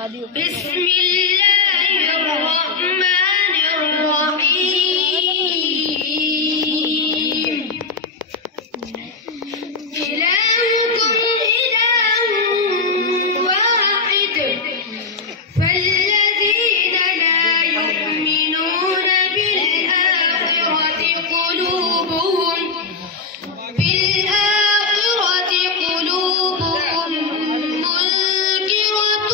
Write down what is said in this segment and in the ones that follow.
بسم الله الرحمن الرحيم إلهكم إله واحد فالذين لا يؤمنون بالآخرة قلوبهم منكرة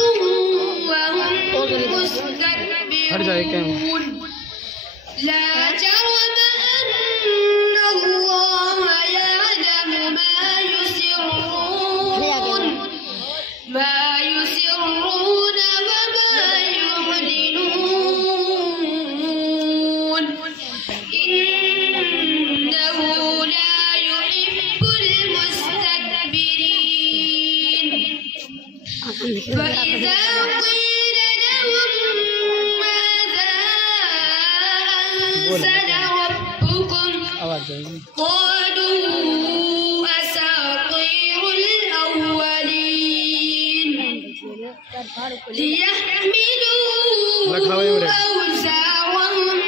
وهم مستكبرون لا جرم أن الله يعلم ما يسرون وما يعلنون إنه لا يحب المستكبرين فإذا قيل لهم ماذا أنزل ربكم قالوا أساطير الأولين ليحملوا أوزارهم